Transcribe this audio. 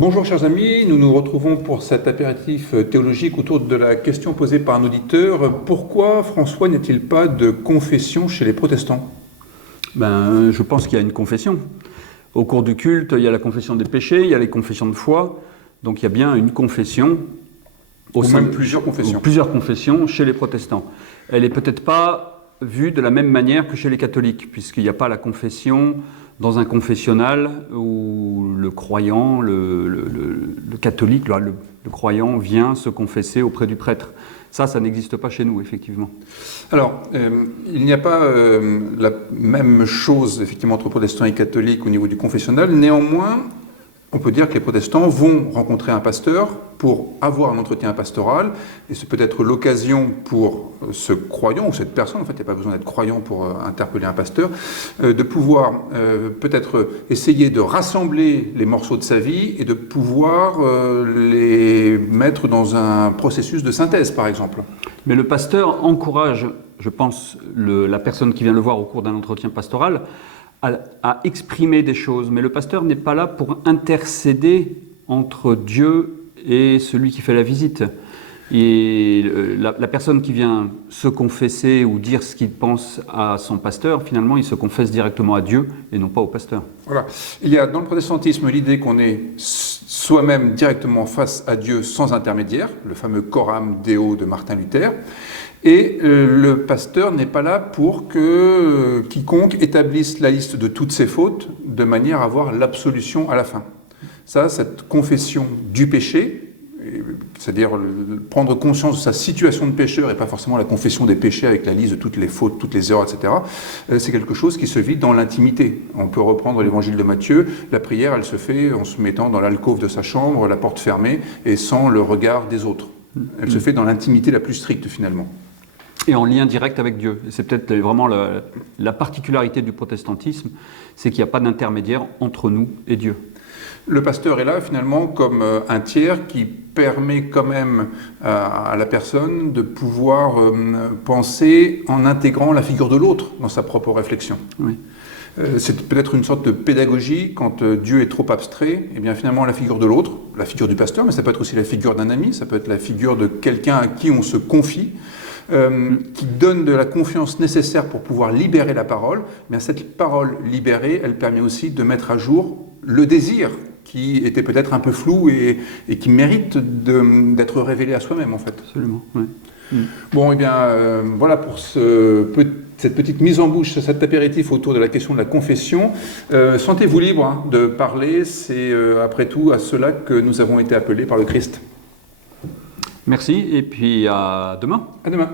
Bonjour chers amis, nous nous retrouvons pour cet apéritif théologique autour de la question posée par un auditeur. Pourquoi, François, n'y a-t-il pas de confession chez les protestants? Je pense qu'il y a une confession. Au cours du culte, il y a la confession des péchés, il y a les confessions de foi. Donc il y a bien une confession. Ou même plusieurs confessions. Plusieurs confessions chez les protestants. Elle n'est peut-être pas vue de la même manière que chez les catholiques, puisqu'il n'y a pas la confession dans un confessionnal où le croyant, le catholique, le croyant vient se confesser auprès du prêtre. Ça n'existe pas chez nous, effectivement. Alors, il n'y a pas la même chose, effectivement, entre protestants et catholiques au niveau du confessionnal. Néanmoins, on peut dire que les protestants vont rencontrer un pasteur pour avoir un entretien pastoral, et c'est peut-être l'occasion pour ce croyant, ou cette personne, en fait, il n'y a pas besoin d'être croyant pour interpeller un pasteur, de pouvoir peut-être essayer de rassembler les morceaux de sa vie et de pouvoir les mettre dans un processus de synthèse, par exemple. Mais le pasteur encourage, je pense, la personne qui vient le voir au cours d'un entretien pastoral, à exprimer des choses, mais le pasteur n'est pas là pour intercéder entre Dieu et celui qui fait la visite. Et la personne qui vient se confesser ou dire ce qu'il pense à son pasteur, finalement, il se confesse directement à Dieu et non pas au pasteur. Voilà. Il y a dans le protestantisme l'idée qu'on est soi-même directement face à Dieu sans intermédiaire, le fameux Coram Deo de Martin Luther. Et le pasteur n'est pas là pour que quiconque établisse la liste de toutes ses fautes de manière à avoir l'absolution à la fin. Ça, cette confession du péché, c'est-à-dire prendre conscience de sa situation de pécheur et pas forcément la confession des péchés avec la liste de toutes les fautes, toutes les erreurs, etc., c'est quelque chose qui se vit dans l'intimité. On peut reprendre l'évangile de Matthieu, la prière, elle se fait en se mettant dans l'alcôve de sa chambre, la porte fermée, et sans le regard des autres. Elle se fait dans l'intimité la plus stricte, finalement. Et en lien direct avec Dieu. Et c'est peut-être vraiment la particularité du protestantisme, c'est qu'il n'y a pas d'intermédiaire entre nous et Dieu. Le pasteur est là finalement comme un tiers qui permet quand même à la personne de pouvoir penser en intégrant la figure de l'autre dans sa propre réflexion. Oui. C'est peut-être une sorte de pédagogie quand Dieu est trop abstrait, et bien finalement la figure de l'autre, la figure du pasteur, mais ça peut être aussi la figure d'un ami, ça peut être la figure de quelqu'un à qui on se confie, qui donne de la confiance nécessaire pour pouvoir libérer la parole. Mais cette parole libérée, elle permet aussi de mettre à jour le désir qui était peut-être un peu flou et qui mérite d'être révélé à soi-même, en fait. Absolument, oui. Bon, et bien, voilà pour cette petite mise en bouche, cet apéritif autour de la question de la confession. Sentez-vous libre de parler, c'est après tout à cela que nous avons été appelés par le Christ. Merci, et puis à demain. À demain.